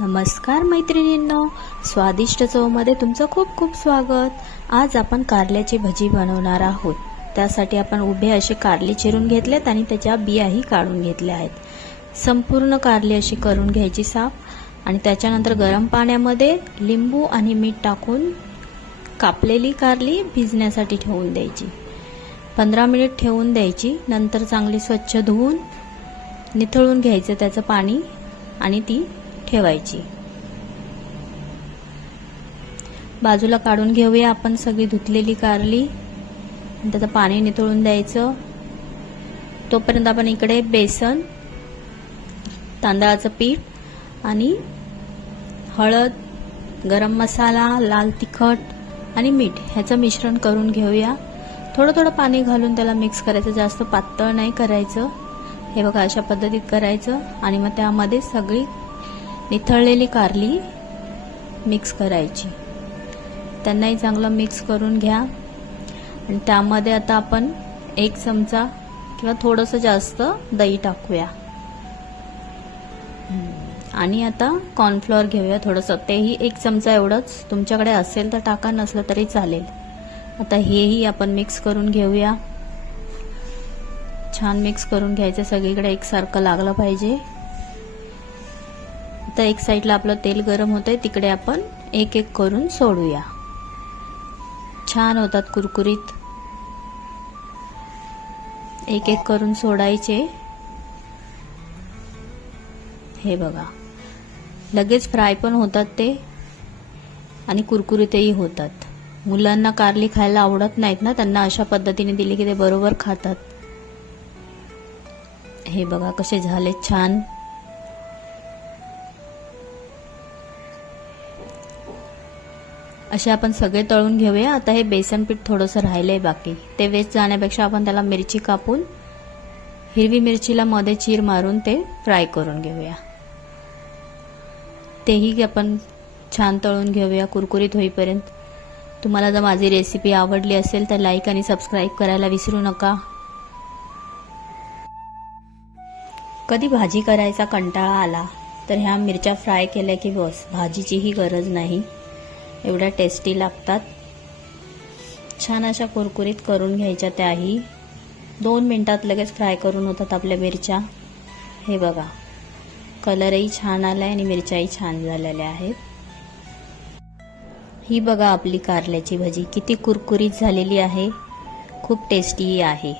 नमस्कार मैत्रिणींनो, स्वादिष्ट चवमध्ये तुमचं खूप खूप स्वागत। आज आपण कारल्याची भजी बनवणार आहोत। त्यासाठी आपण उभे असे कारले चिरून घेतलेत आणि त्याच्या बियाही काढून घेतल्या आहेत। संपूर्ण कारले अशी करून घ्यायची साफ आणि त्याच्यानंतर गरम पाण्यामध्ये लिंबू आणि मीठ टाकून कापलेली कारली भिजण्यासाठी ठेवून द्यायची। 15 मिनिट ठेवून द्यायची। नंतर चांगली स्वच्छ धुवून निथळून घ्यायचं त्याचं पाणी आणि ती ठेवायची। बाजूला काढून घेऊया आपण सगळी धुतलेली कारली, त्याचं पाणी निथळून द्यायचं। तोपर्यंत आपण इकडे बेसन, तांदळाचं पीठ आणि हळद, गरम मसाला, लाल तिखट आणि मीठ ह्याचं मिश्रण करून घेऊया। थोडं थोडं पाणी घालून त्याला मिक्स करायचं, जास्त पातळ नाही करायचं। हे बघा अशा पद्धतीत करायचं आणि मग त्यामध्ये सगळी निथळलेली कारली मिक्स करायची। त्यांनाही चांगलं मिक्स करून घ्या आणि त्यामध्ये आता आपण 1 चमचा किंवा थोडंसं जास्त दही टाकूया आणि आता कॉर्नफ्लोअर घेऊया थोडंसं, तेही 1 चमचा एवढंच, तुमच्याकडे असेल तर टाका, नसलं तरी चालेल। आता हेही आपण मिक्स करून घेऊया। छान मिक्स करून घ्यायचं, सगळीकडे एकसारखं लागलं पाहिजे। आता एक साईडला आपलं तेल गरम होतंय, तिकडे आपण एक एक करून सोडूया। छान होतात कुरकुरीत, एक एक करून सोडायचे। हे बघा लगेच फ्राय पण होतात ते आणि कुरकुरीतही होतात। मुलांना कारली खायला आवडत नाहीत ना, त्यांना अशा पद्धतीने दिली की ते बरोबर खातात। हे बघा कसे झाले छान। असे आपण सगळे तळून घेऊया। आता हे बेसन पीठ थोडंसं राहिलंय बाकी, ते वेस्ट जाण्यापेक्षा आपण त्याला मिरची कापून, हिरवी मिरचीला मध्ये चीर मारून ते फ्राय करून घेऊया। तेही आपण छान तळून घेऊया कुरकुरीत होईपर्यंत। तुम्हाला जर माझी रेसिपी आवडली असेल तर लाईक आणि सबस्क्राईब करायला विसरू नका। कधी भाजी करायचा कंटाळा आला तर ह्या मिरच्या फ्राय केल्या की बस, भाजीचीही गरज नाही, एवढ्या टेस्टी लागतात। छान अशा कुरकुरीत करून घ्यायच्या, त्याही 2 मिनिटात लगेच फ्राय करून होतात आपल्या मिरच्या। हे बघा कलरही छान आलाय आणि मिरच्याही छान झालेल्या आहेत। ही बघा आपली कारल्याची भजी किती कुरकुरीत झालेली आहे, खूप टेस्टी आहे।